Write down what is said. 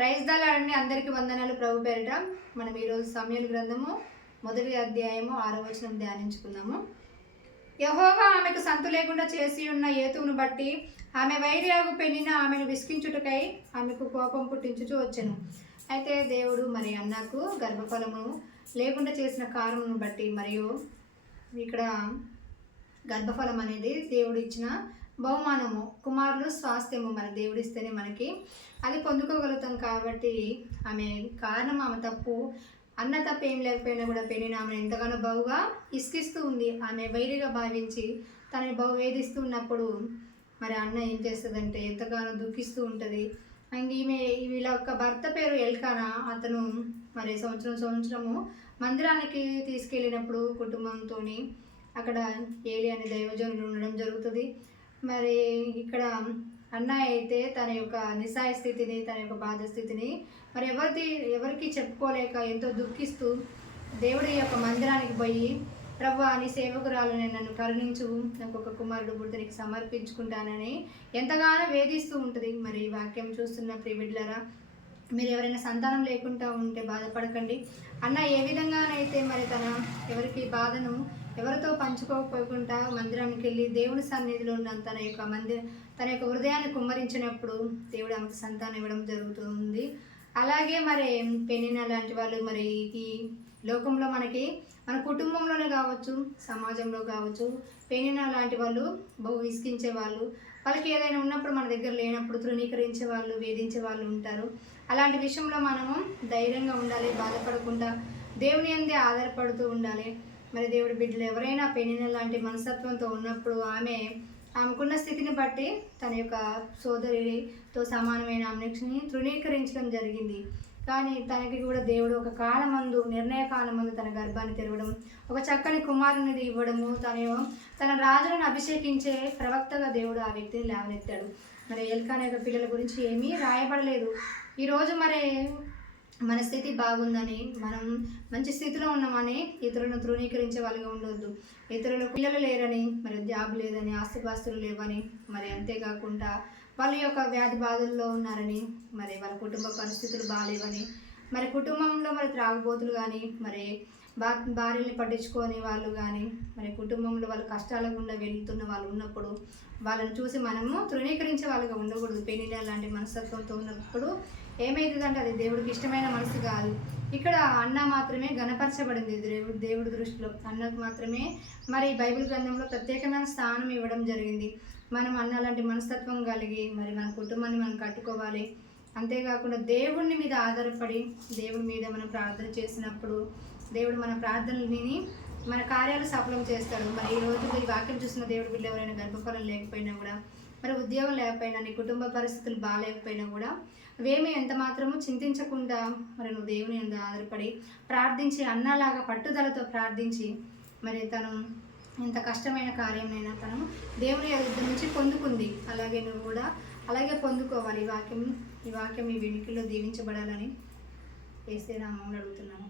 Praise దలాడండి. అందరికీ వందనాలు ప్రభు పేరిట. మనం ఈరోజు సమూయేలు గ్రంథము 1వ అధ్యాయము 6వ వచనం ధ్యానించుకుందాము. యెహోవా ఆమెకు సంతు లేకుండా చేసి ఉన్న ఏతువును బట్టి ఆమె వైర్యాగు పెనిన ఆమెను విసికించుటకై ఆమెకు కోపం పుట్టించుచూ వచ్చెను. అయితే దేవుడు మరి అన్నకు గర్భఫలము లేకుండా చేసిన కారణమును బట్టి మరియు ఇక్కడ గర్భఫలం అనేది దేవుడు ఇచ్చిన బహుమానము, కుమారులు స్వాస్థ్యము మరి దేవుడిస్తేనే మనకి అది పొందుకోగలుగుతాం. కాబట్టి ఆమె కారణం, ఆమె తప్పు, అన్న తప్పు ఏం లేకపోయినా కూడా పెనిన ఆమెను ఎంతగానో బహుగా ఇసుకిస్తూ ఉంది. ఆమె వైరిగా భావించి తనని బహు వేధిస్తూ ఉన్నప్పుడు మరి అన్న ఏం చేస్తుందంటే ఎంతగానో దుఃఖిస్తూ ఉంటుంది. అండ్ వీళ్ళ యొక్క భర్త పేరు ఎల్కానా. అతను మరి సంవత్సరము మందిరానికి తీసుకెళ్ళినప్పుడు కుటుంబంతో అక్కడ ఏలి అనే దైవజనులు ఉండడం జరుగుతుంది. మరి ఇక్కడ అన్న అయితే తన యొక్క నిస్సాయ స్థితిని, తన యొక్క బాధ స్థితిని మరి ఎవరికి చెప్పుకోలేక ఎంతో దుఃఖిస్తూ దేవుడి యొక్క మందిరానికి పోయి, ప్రభువా నీ సేవకురాలని నన్ను కరుణించు, నాకు ఒక కుమారుడు పుడితే సమర్పించుకుంటానని ఎంతగానో వేధిస్తూ ఉంటుంది. మరి ఈ వాక్యం చూస్తున్న ప్రియబిడ్డలారా, మీరు ఎవరైనా సంతానం లేకుండా ఉంటే బాధపడకండి. అన్న ఏ విధంగానైతే మరి తన ఎవరికి బాధను ఎవరితో పంచుకోకపోకుండా మందిరానికి వెళ్ళి దేవుని సన్నిధిలో ఉన్న తన యొక్క హృదయాన్ని కుమ్మరించినప్పుడు దేవుడు ఆమెకు సంతానం ఇవ్వడం జరుగుతుంది. అలాగే మరి పెనిన లాంటి వాళ్ళు మరి ఈ లోకంలో మనకి మన కుటుంబంలోనే కావచ్చు, సమాజంలో కావచ్చు, పెనిన లాంటి వాళ్ళు బహు విసిగించే వాళ్ళు, వాళ్ళకి ఏదైనా ఉన్నప్పుడు మన దగ్గర లేనప్పుడు తృణీకరించే వాళ్ళు, వేధించే వాళ్ళు ఉంటారు. అలాంటి విషయంలో మనము ధైర్యంగా ఉండాలి, బాధపడకుండా దేవుని అందే ఆధారపడుతూ ఉండాలి. మరి దేవుడి బిడ్డలు ఎవరైనా పెనిన లాంటి మనస్తత్వంతో ఉన్నప్పుడు ఆమెకున్న స్థితిని బట్టి తన యొక్క సోదరితో సమానమైన ఆమెని తృణీకరించడం జరిగింది. కానీ తనకి కూడా దేవుడు ఒక కాలమందు, నిర్ణయ కాలమందు తన గర్భాన్ని తెరవడం, ఒక చక్కని కుమారుని ఇవ్వడము, తన రాజులను అభిషేకించే ప్రవక్తగా దేవుడు ఆ వ్యక్తిని లేవనెత్తాడు. మరి ఎల్కానా యొక్క పిల్లల గురించి ఏమీ రాయబడలేదు. ఈరోజు మరి మన స్థితి బాగుందని, మనం మంచి స్థితిలో ఉన్నామని ఇతరులను తృణీకరించే వాళ్ళగా ఉండవద్దు. ఇతరుల పిల్లలు లేరని, మరి జాబ్ లేదని, ఆస్తిపాస్తులు లేవని, మరి అంతేకాకుండా వాళ్ళ యొక్క వ్యాధి బాధల్లో ఉన్నారని, మరి వాళ్ళ కుటుంబ పరిస్థితులు బాగాలేవని, మరి కుటుంబంలో మరి త్రాగుబోతులు కానీ, మరి భార్యని పట్టించుకొని వాళ్ళు కానీ, మరి కుటుంబంలో వాళ్ళ కష్టాల గుండా వెళ్తున్న వాళ్ళు ఉన్నప్పుడు వాళ్ళని చూసి మనము తృణీకరించే వాళ్ళగా ఉండకూడదు. పెనిన లాంటి మనస్తత్వంతో ఉన్నప్పుడు ఏమైతుందంటే అది దేవుడికి ఇష్టమైన మనసు కాదు. ఇక్కడ అన్న మాత్రమే గణపరచబడింది దేవుడి దృష్టిలో. అన్నకు మాత్రమే మరి బైబిల్ గ్రంథంలో ప్రత్యేకమైన స్థానం ఇవ్వడం జరిగింది. మనం అన్న లాంటి మనస్తత్వం కలిగి మరి మన కుటుంబాన్ని మనం కట్టుకోవాలి. అంతేకాకుండా దేవుడిని మీద ఆధారపడి దేవుడి మీద మనం ప్రార్థన చేసినప్పుడు దేవుడు మన ప్రార్థనలు విని మన కార్యాలు సఫలం చేస్తాడు. మరి ఈ రోజుల్లో ఈ వాక్యం చూసిన దేవుడి బిడ్డ ఎవరైనా గర్భఫలం లేకపోయినా కూడా, మరి ఉద్యోగం లేకపోయినా, నీ కుటుంబ పరిస్థితులు బాగాలేకపోయినా కూడా అవేమీ ఎంత మాత్రము చింతించకుండా మరి నువ్వు దేవుని మీద ఆధారపడి ప్రార్థించి, అన్నలాగా పట్టుదలతో ప్రార్థించి మరి తను ఎంత కష్టమైన కార్యంనైనా తను దేవుని యుద్ధం నుంచి పొందుకుంది. అలాగే నువ్వు కూడా అలాగే పొందుకోవాలి. ఈ వాక్యం మీ వెనుకలో దీవించబడాలని యేసు నామములో అడుగుతున్నాను.